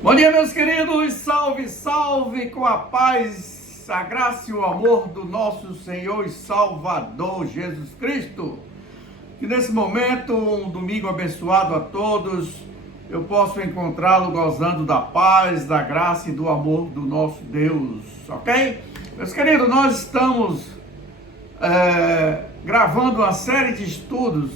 Bom dia, meus queridos, salve, salve, com a paz, a graça e o amor do nosso Senhor e Salvador Jesus Cristo. Que nesse momento, um domingo abençoado a todos, eu posso encontrá-lo gozando da paz, da graça e do amor do nosso Deus, ok? Meus queridos, nós estamos gravando uma série de estudos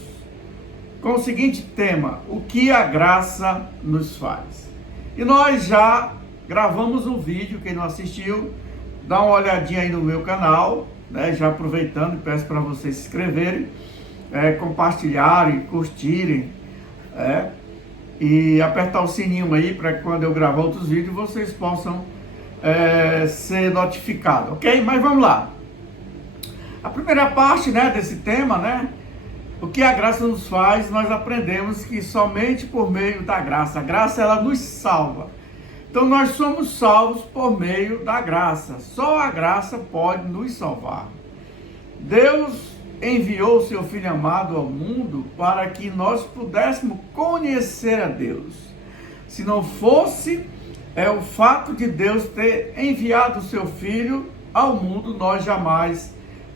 com o seguinte tema: o que a graça nos faz. E nós já gravamos um vídeo, quem não assistiu, dá uma olhadinha aí no meu canal, né? Já aproveitando, peço para vocês se inscreverem, compartilharem, curtirem, e apertar o sininho aí para que quando eu gravar outros vídeos vocês possam ser notificados, ok? Mas vamos lá. A primeira parte, desse tema, o que a graça nos faz, nós aprendemos que somente por meio da graça. A graça, ela nos salva. Então, nós somos salvos por meio da graça. Só a graça pode nos salvar. Deus enviou o seu Filho amado ao mundo para que nós pudéssemos conhecer a Deus. Se não fosse o fato de Deus ter enviado o seu Filho ao mundo, nós jamais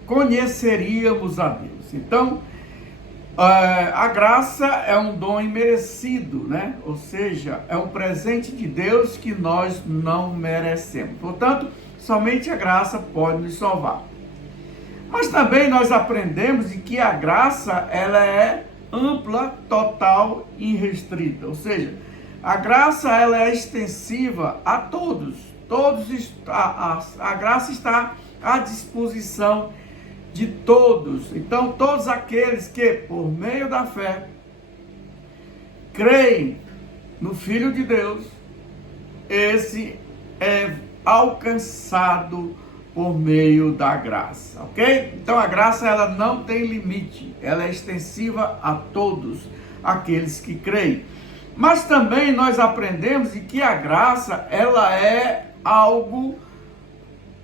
conheceríamos a Deus. Então, a graça é um dom imerecido, Ou seja, é um presente de Deus que nós não merecemos. Portanto, somente a graça pode nos salvar. Mas também nós aprendemos de que a graça, ela é ampla, total e irrestrita. Ou seja, a graça, ela é extensiva a todos. A graça está à disposição de todos. Então, todos aqueles que, por meio da fé, creem no Filho de Deus, esse é alcançado por meio da graça, ok? Então, a graça, ela não tem limite, ela é extensiva a todos aqueles que creem. Mas também nós aprendemos de que a graça, ela é algo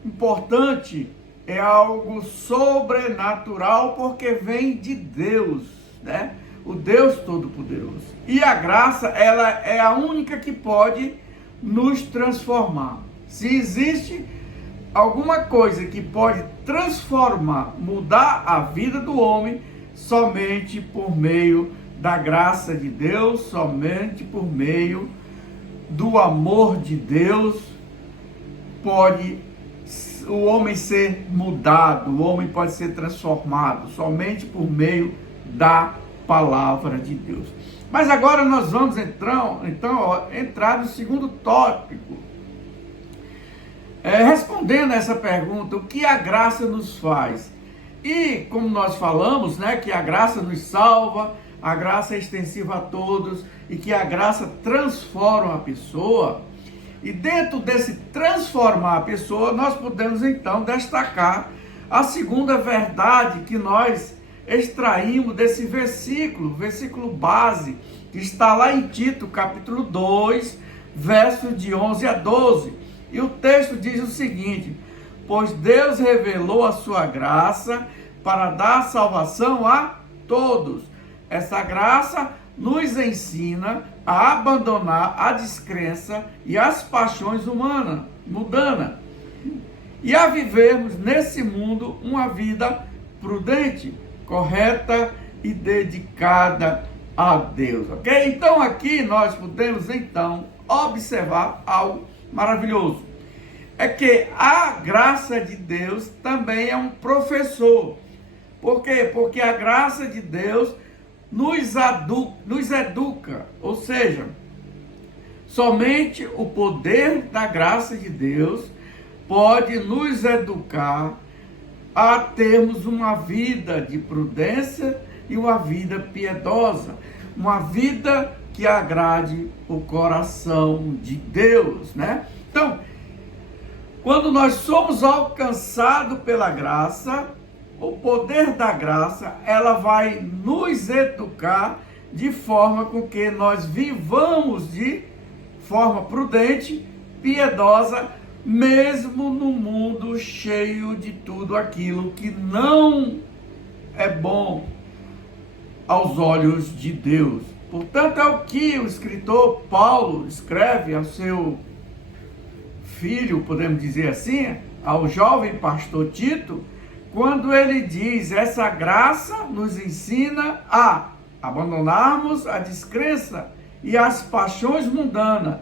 importante, é algo sobrenatural, porque vem de Deus, O Deus Todo-Poderoso. E a graça, ela é a única que pode nos transformar. Se existe alguma coisa que pode transformar, mudar a vida do homem, somente por meio da graça de Deus, somente por meio do amor de Deus, pode o homem ser mudado, o homem pode ser transformado, somente por meio da palavra de Deus. Mas agora nós vamos entrar no segundo tópico, respondendo a essa pergunta: o que a graça nos faz? E como nós falamos, que a graça nos salva, a graça é extensiva a todos e que a graça transforma a pessoa. E dentro desse transformar a pessoa, nós podemos então destacar a segunda verdade que nós extraímos desse versículo base, que está lá em Tito, capítulo 2, versos de 11 a 12. E o texto diz o seguinte: pois Deus revelou a sua graça para dar salvação a todos. Essa graça nos ensina a abandonar a descrença e as paixões mundanas e a vivermos nesse mundo uma vida prudente, correta e dedicada a Deus, ok? Então aqui nós podemos observar algo maravilhoso. É que a graça de Deus também é um professor. Por quê? Porque a graça de Deus nos educa, ou seja, somente o poder da graça de Deus pode nos educar a termos uma vida de prudência e uma vida piedosa, uma vida que agrade o coração de Deus, Então, quando nós somos alcançados pela graça, o poder da graça, ela vai nos educar de forma com que nós vivamos de forma prudente, piedosa, mesmo no mundo cheio de tudo aquilo que não é bom aos olhos de Deus. Portanto, é o que o escritor Paulo escreve ao seu filho, podemos dizer assim, ao jovem pastor Tito, quando ele diz: essa graça nos ensina a abandonarmos a descrença e as paixões mundanas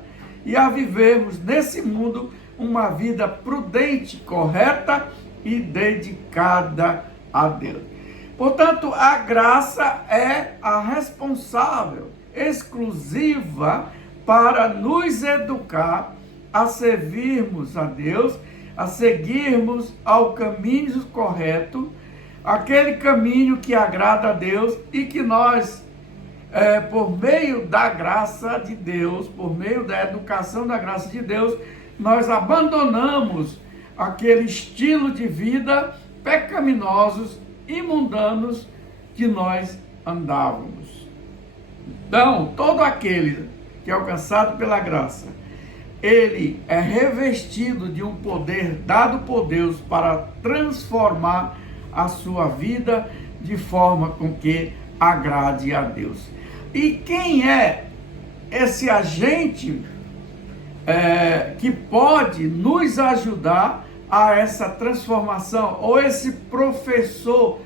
e a vivermos nesse mundo uma vida prudente, correta e dedicada a Deus. Portanto, a graça é a responsável exclusiva para nos educar a servirmos a Deus, a seguirmos ao caminho correto, aquele caminho que agrada a Deus e que nós, por meio da graça de Deus, por meio da educação da graça de Deus, nós abandonamos aquele estilo de vida pecaminosos e mundanos que nós andávamos. Então, todo aquele que é alcançado pela graça, ele é revestido de um poder dado por Deus para transformar a sua vida de forma com que agrade a Deus. E quem é esse agente que pode nos ajudar a essa transformação, ou esse professor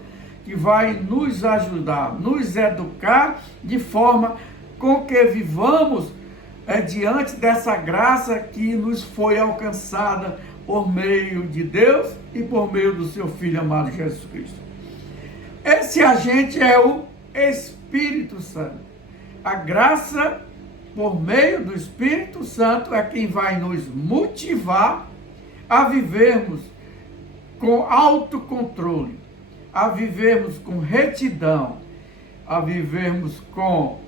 que vai nos ajudar, nos educar de forma com que vivamos diante dessa graça que nos foi alcançada por meio de Deus e por meio do seu Filho amado Jesus Cristo. Esse agente é o Espírito Santo. A graça, por meio do Espírito Santo, é quem vai nos motivar a vivermos com autocontrole, a vivermos com retidão, a vivermos com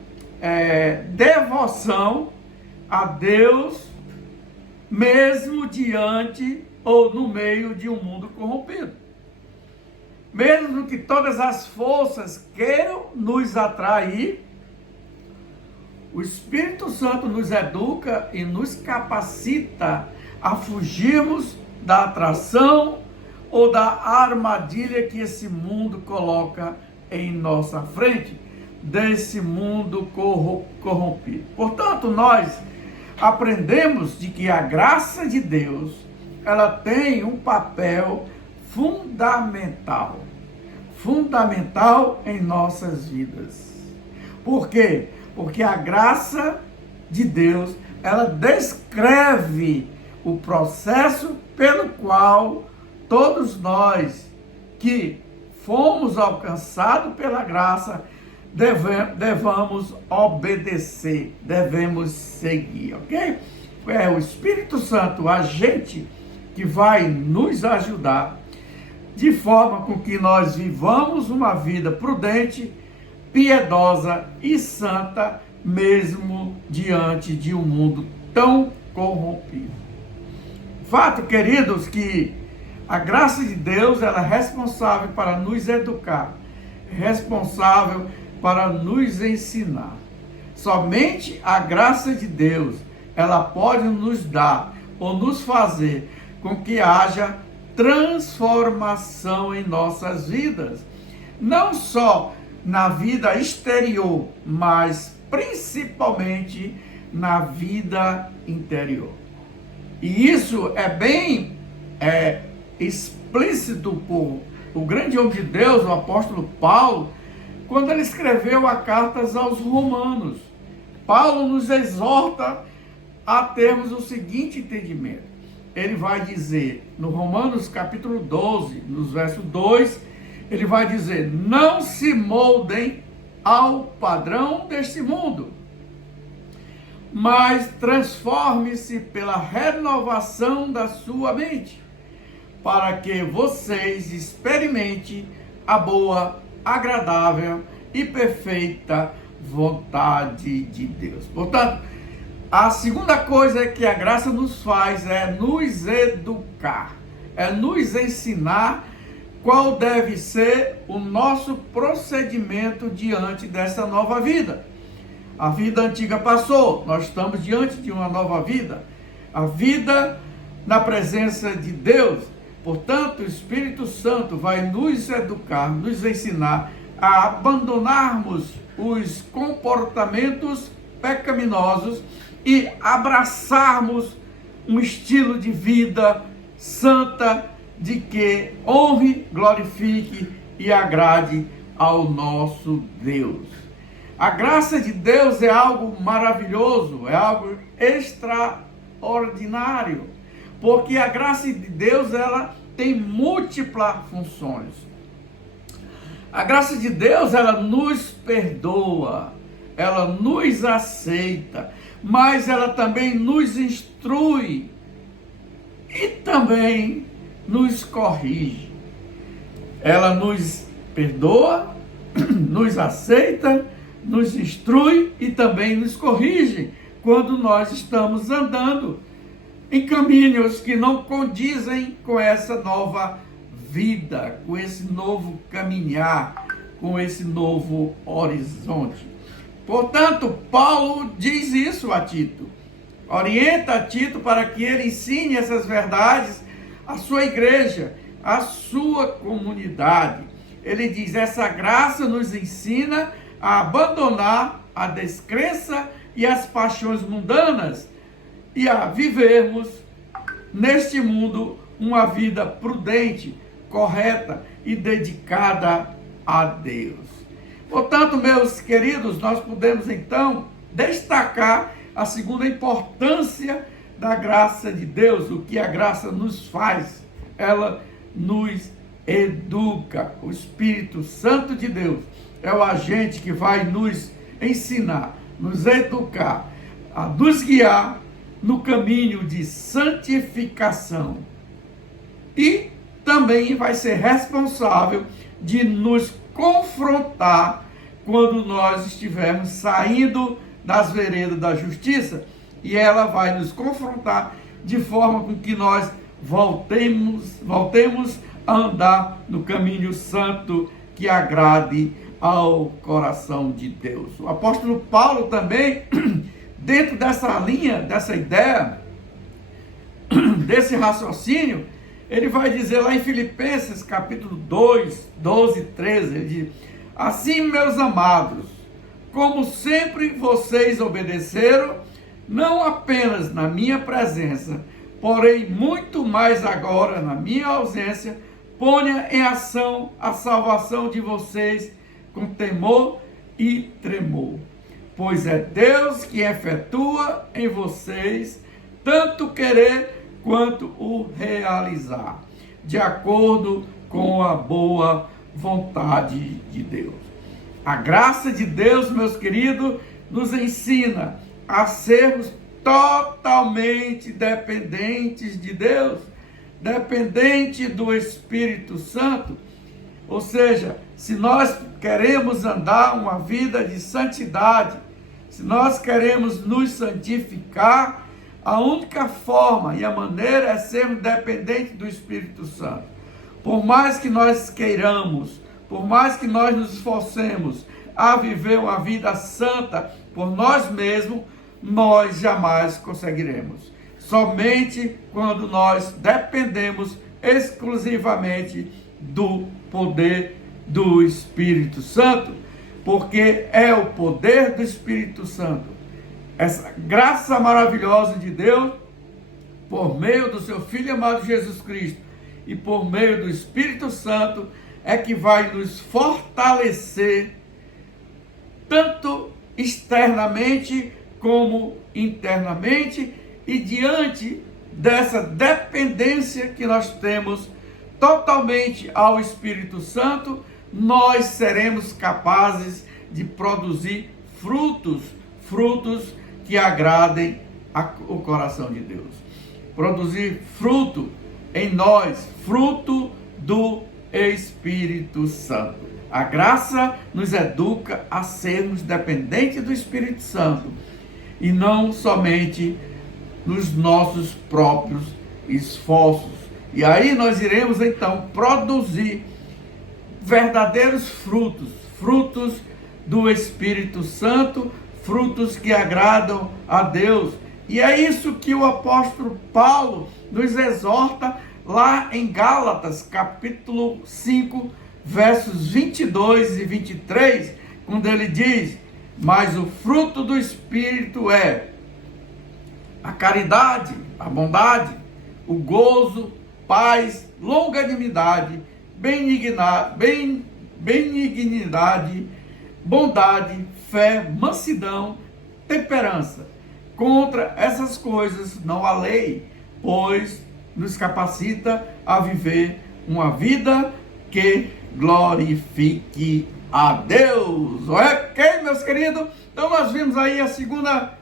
devoção a Deus, mesmo diante ou no meio de um mundo corrompido. Mesmo que todas as forças queiram nos atrair, o Espírito Santo nos educa e nos capacita a fugirmos da atração ou da armadilha que esse mundo coloca em nossa frente, desse mundo corrompido. Portanto, nós aprendemos de que a graça de Deus, ela tem um papel fundamental em nossas vidas. Por quê? Porque a graça de Deus, ela descreve o processo pelo qual todos nós que fomos alcançados pela graça devemos obedecer, devemos seguir, ok? É o Espírito Santo, o agente que vai nos ajudar de forma com que nós vivamos uma vida prudente, piedosa e santa, mesmo diante de um mundo tão corrompido. Fato, queridos, que a graça de Deus, ela é responsável para nos educar, responsável para nos ensinar. Somente a graça de Deus, ela pode nos dar ou nos fazer com que haja transformação em nossas vidas. Não só na vida exterior, mas principalmente na vida interior. E isso é bem explícito por o grande homem de Deus, o apóstolo Paulo, quando ele escreveu a cartas aos Romanos. Paulo nos exorta a termos o seguinte entendimento. Ele vai dizer, no Romanos capítulo 12, nos versos 2, ele vai dizer: não se moldem ao padrão deste mundo, mas transforme-se pela renovação da sua mente, para que vocês experimentem a boa, agradável e perfeita vontade de Deus. Portanto, a segunda coisa que a graça nos faz é nos educar, é nos ensinar qual deve ser o nosso procedimento diante dessa nova vida. A vida antiga passou, nós estamos diante de uma nova vida, a vida na presença de Deus. Portanto, o Espírito Santo vai nos educar, nos ensinar a abandonarmos os comportamentos pecaminosos e abraçarmos um estilo de vida santa, de que honre, glorifique e agrade ao nosso Deus. A graça de Deus é algo maravilhoso, é algo extraordinário, porque a graça de Deus, ela tem múltiplas funções. A graça de Deus, ela nos perdoa, ela nos aceita, mas ela também nos instrui e também nos corrige. Ela nos perdoa, nos aceita, nos instrui e também nos corrige quando nós estamos andando em caminhos que não condizem com essa nova vida, com esse novo caminhar, com esse novo horizonte. Portanto, Paulo diz isso a Tito. Orienta a Tito para que ele ensine essas verdades à sua igreja, à sua comunidade. Ele diz: essa graça nos ensina a abandonar a descrença e as paixões mundanas e a vivermos neste mundo uma vida prudente, correta e dedicada a Deus. Portanto, meus queridos, nós podemos então destacar a segunda importância da graça de Deus, o que a graça nos faz. Ela nos educa. O Espírito Santo de Deus é o agente que vai nos ensinar, nos educar, a nos guiar no caminho de santificação. E também vai ser responsável de nos confrontar quando nós estivermos saindo das veredas da justiça, e ela vai nos confrontar de forma com que nós voltemos a andar no caminho santo que agrade ao coração de Deus. O apóstolo Paulo também, dentro dessa linha, dessa ideia, desse raciocínio, ele vai dizer lá em Filipenses capítulo 2, 12 e 13, ele diz: assim, meus amados, como sempre vocês obedeceram, não apenas na minha presença, porém muito mais agora na minha ausência, ponha em ação a salvação de vocês com temor e tremor. Pois é Deus que efetua em vocês tanto querer quanto o realizar, de acordo com a boa vontade de Deus. A graça de Deus, meus queridos, nos ensina a sermos totalmente dependentes de Deus, dependente do Espírito Santo. Ou seja, se nós queremos andar uma vida de santidade, se nós queremos nos santificar, a única forma e a maneira é sermos dependentes do Espírito Santo. Por mais que nós queiramos, por mais que nós nos esforcemos a viver uma vida santa por nós mesmos, nós jamais conseguiremos. Somente quando nós dependemos exclusivamente do poder do Espírito Santo, porque é o poder do Espírito Santo, essa graça maravilhosa de Deus, por meio do seu Filho amado Jesus Cristo e por meio do Espírito Santo, é que vai nos fortalecer, tanto externamente como internamente, e diante dessa dependência que nós temos totalmente ao Espírito Santo, nós seremos capazes de produzir frutos que agradem o coração de Deus. Produzir fruto em nós, fruto do Espírito Santo. A graça nos educa a sermos dependentes do Espírito Santo e não somente nos nossos próprios esforços. E aí nós iremos então produzir verdadeiros frutos do Espírito Santo, frutos que agradam a Deus. E é isso que o apóstolo Paulo nos exorta lá em Gálatas, capítulo 5, versos 22 e 23, quando ele diz: mas o fruto do Espírito é a caridade, a bondade, o gozo, paz, longanimidade, benignidade, bondade, fé, mansidão, temperança. Contra essas coisas não há lei, pois nos capacita a viver uma vida que glorifique a Deus. Ok, meus queridos? Então nós vimos aí a segunda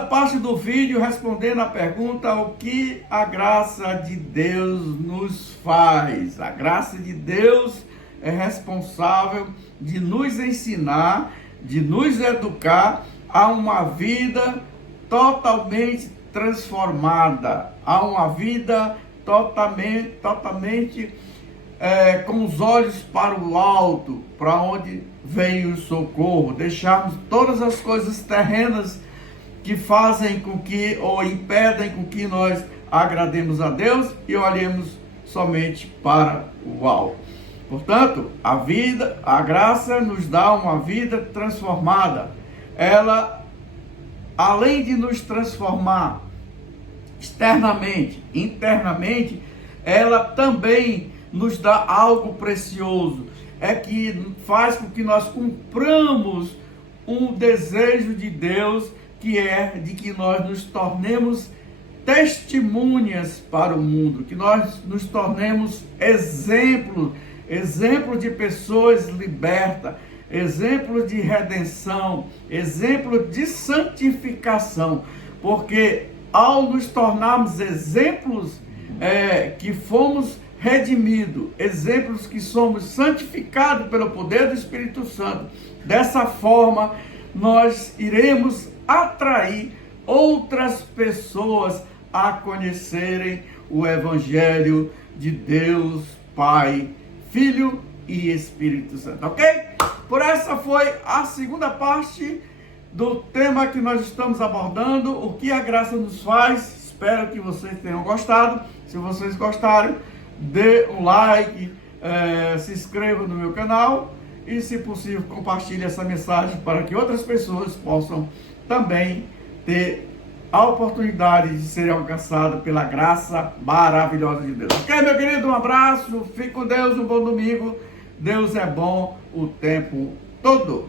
parte do vídeo respondendo a pergunta: o que a graça de Deus nos faz? A graça de Deus é responsável de nos ensinar, de nos educar a uma vida totalmente transformada, a uma vida totalmente com os olhos para o alto, para onde vem o socorro. Deixarmos todas as coisas terrenas que fazem com que, ou impedem com que nós agrademos a Deus e olhemos somente para o alto. Portanto, a graça nos dá uma vida transformada. Ela, além de nos transformar externamente, internamente, ela também nos dá algo precioso. É que faz com que nós cumpramos um desejo de Deus, que é de que nós nos tornemos testemunhas para o mundo, que nós nos tornemos exemplo de pessoas libertas, exemplo de redenção, exemplo de santificação, porque ao nos tornarmos exemplos que fomos redimidos, exemplos que somos santificados pelo poder do Espírito Santo, dessa forma nós iremos atrair outras pessoas a conhecerem o Evangelho de Deus, Pai, Filho e Espírito Santo, ok? Por essa foi a segunda parte do tema que nós estamos abordando, o que a graça nos faz. Espero que vocês tenham gostado. Se vocês gostaram, dê um like, se inscreva no meu canal e, se possível, compartilhe essa mensagem para que outras pessoas possam também ter a oportunidade de serem alcançadas pela graça maravilhosa de Deus. Ok, meu querido? Um abraço, fique com Deus, um bom domingo. Deus é bom o tempo todo.